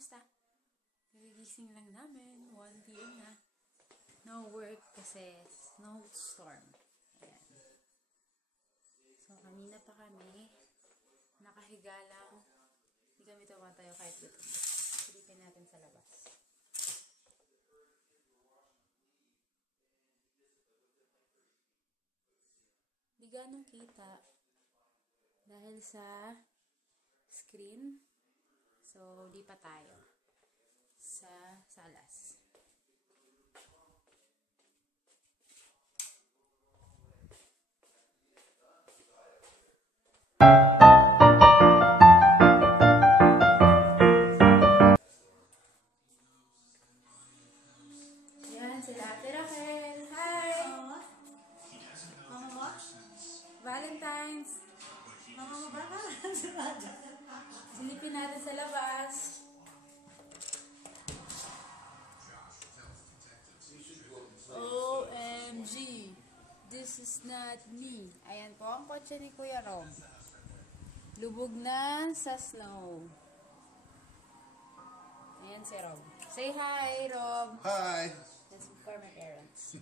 Kamusta? Nagigising lang namin. 1 PM na. No work kasi snowstorm. Ayan. So, kanina pa kami. Nakahiga lang. Hindi kami tumatayo kahit gutom. Silipin natin sa labas. Di ganong kita. Dahil sa screen. So, di pa tayo sa salas. Yan, sila Ate Raquel. Hi! Mama mo? Valentine's! Mama mo ba? Silipin natin sa labas. OMG! This is not me. Ayan po ang kotse ni Kuya Rob. Lubog na sa snow. Ayan si Rob. Say hi, Rob. Hi. That's for my parents.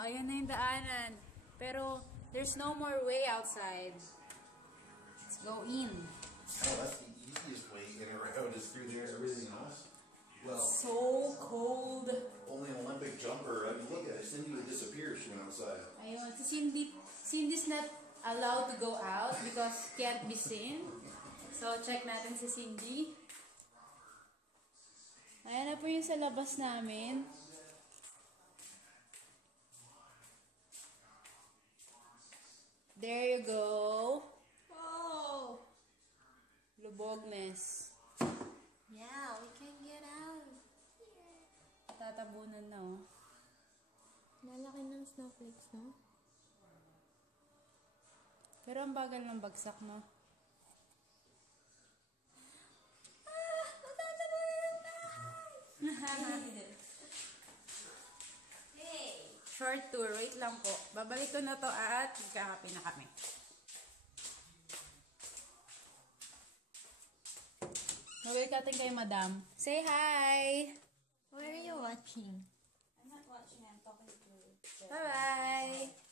Ayan na yung daanan. Pero, there's no more way outside. Let's go in. Oh, that's the easiest way to get around is through there. Everything else, well, So cold. only an Olympic jumper. I mean, look at it. Cindy would disappear if she went outside. Ayun. So, Cindy's not allowed to go out because can't be seen. So, check natin si Cindy. Ayan na po yung sa labas namin. There you go. Oh! Lubognes. Yeah, we can get out. Tatabunan na, oh. Lalaki ng snowflakes, no? Pero ang bagal ng bagsak, no? Hey! Short tour. Wait lang po. Babalik ko na to at magkakape na kami. Mawil ka kay Madam. Say hi! What are you watching? I'm not watching. I'm talking to you. Bye-bye!